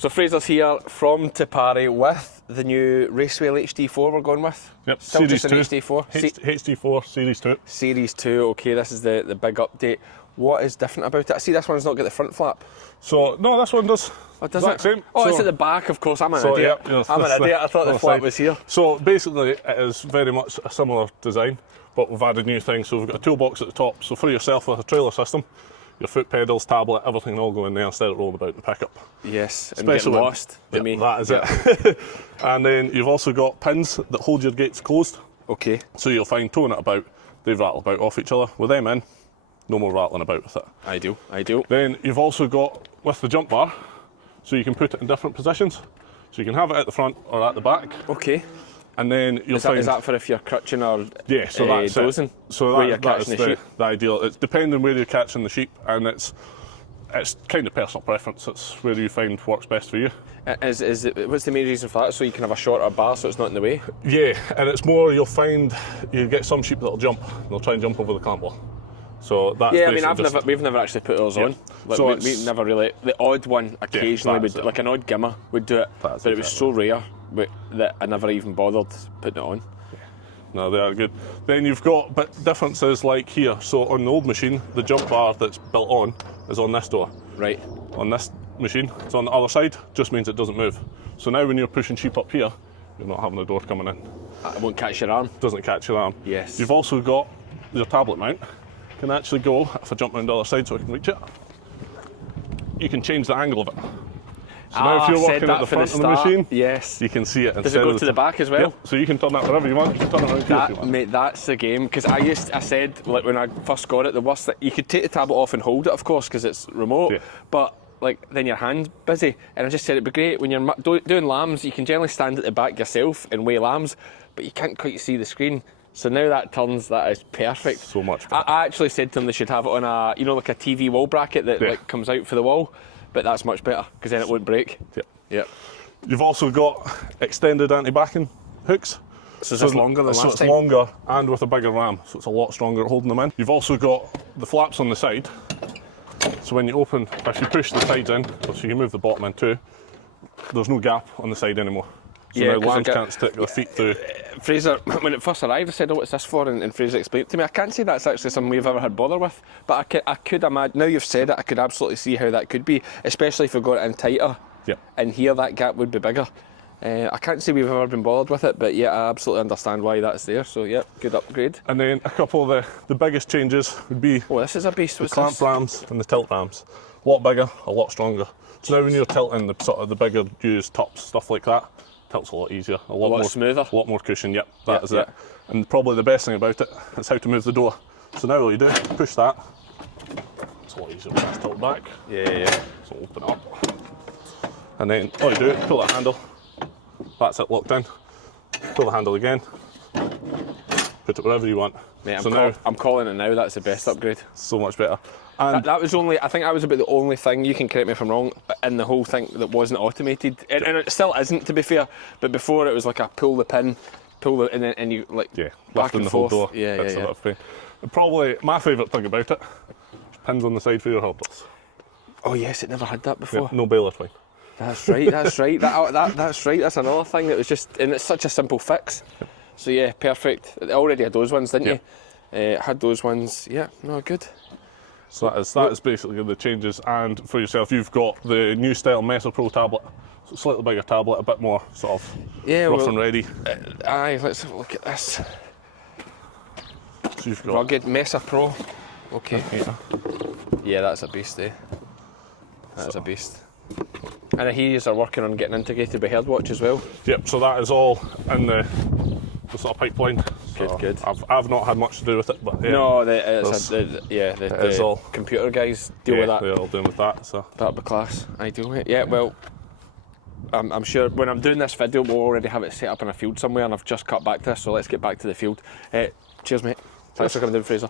So Fraser's here from Pari with the new Racewell HD4 we're going with. Yep, Still Series just an 2. HD4. HD4, Series 2. Series 2, okay, this is the big update. What is different about it? I see this one's not got the front flap. So, no, this one does. Oh, does exact it? same. Oh, so, it's at the back, of course. I'm an so, idiot. Yeah, I'm an idiot. I thought the flap was here. So basically, it is very much a similar design, but we've added new things. So we've got a toolbox at the top. So for yourself with a trailer system, your foot pedals, tablet, everything all go in there instead of rolling about in the pickup. Yes, and Especially get lost. Yeah, me. that is it. And then you've also got pins that hold your gates closed. Okay. So you'll find towing it about, they rattle about off each other. With them in, no more rattling about with it. Ideal. Then you've also got, with the jump bar, so you can put it in different positions. So you can have it at the front or at the back. Okay. And then you'll find... Is that for if you're crutching or yeah, so that's dozing? It. So where you're that is catching the sheep? the ideal. It's depending where you're catching the sheep, and it's kind of personal preference. It's where you find works best for you. What's the main reason for that? So you can have a shorter bar so it's not in the way? Yeah, and it's more, you'll find, you get some sheep that'll jump. They'll try and jump over the clamp bar. So that's we've never actually put ours on. Like, so we never really. The odd one occasionally would, like an odd gimmer would do it, but it was so rare that I never even bothered putting it on. No, they are good. Then you've got differences like here. So on the old machine, the jump bar that's built on is on this door. Right. On this machine, it's on the other side, just means it doesn't move. So now when you're pushing sheep up here, you're not having the door coming in. It won't catch your arm. Doesn't catch your arm. Yes. You've also got your tablet mount. Can actually go, if I jump around the other side so I can reach it, you can change the angle of it. So now if you're working at the front of the machine, yes, you can see it. Does it go to the back as well? Yep. So you can turn that wherever you want. You can turn it around here if you want. Mate, that's the game. Because I said, like when I first got it, the worst thing, you could take the tablet off and hold it, of course, because it's remote. Yeah. But like then your hand's busy. And I just said it'd be great when you're doing lambs. You can generally stand at the back yourself and weigh lambs, but you can't quite see the screen. So now that is perfect. So much better. I actually said to them they should have it on a, like a TV wall bracket that like comes out for the wall, but that's much better because then it won't break. Yep. You've also got extended anti-backing hooks. So it's longer than last time? So it's longer and with a bigger ram, so it's a lot stronger at holding them in. You've also got the flaps on the side. So when you open, if you push the sides in, so you can move the bottom in too, there's no gap on the side anymore. So now lambs can't stick their feet through. Fraser, when it first arrived, I said, "Oh, what's this for?" And Fraser explained it to me. I can't say that's actually something we've ever had bother with, but I could imagine. Now you've said it, I could absolutely see how that could be, especially if we got it in tighter. Yeah. And here that gap would be bigger. I can't say we've ever been bothered with it, but yeah, I absolutely understand why that's there. So yeah, good upgrade. And then a couple of the biggest changes would be. Oh, this is a beast. The clamp rams and the tilt rams. A lot bigger, a lot stronger. So now when you're tilting the bigger used tops, stuff like that, tilt's a lot easier, a lot more smoother, a lot more cushion. Yep, that is it. And probably the best thing about it is how to move the door. So now all you do, push that. It's a lot easier when it's tilted back. Yeah. So open up, and then all you do, pull that handle. That's it, locked in. Pull the handle again. Put it wherever you want. Mate, I'm calling it now. That's the best upgrade. So much better. And that was only, I think that was about the only thing, you can correct me if I'm wrong, in the whole thing that wasn't automated. And it still isn't, to be fair. But before it was like a pull the pin, and you like back and the forth. whole door. Yeah. A lot of pain. And probably my favourite thing about it, pins on the side for your hobblers. Oh yes, it never had that before. No baler twine. That's right. That's right. That's right. That's another thing that was just, and it's such a simple fix. So yeah, perfect. It already had those ones, didn't you? Had those ones. Yeah, no, good. So that is basically the changes. And for yourself, you've got the new style Mesa Pro tablet. So slightly bigger tablet, a bit more sort of rough and ready. Let's have a look at this. So you've got rugged Mesa Pro. Okay. Yeah, that's a beast, eh? That's a beast. And I hear you are working on getting integrated with Herdwatch as well. Yep. So that is all in the sort of pipeline. So Good. I've not had much to do with it, but yeah. No, the computer guys deal with that. They're all dealing with that, so that'll be class. Ideal, mate. Yeah, well, I'm sure when I'm doing this video, we'll already have it set up in a field somewhere, and I've just cut back to this, so let's get back to the field. Cheers, mate. Thanks for coming down, Fraser.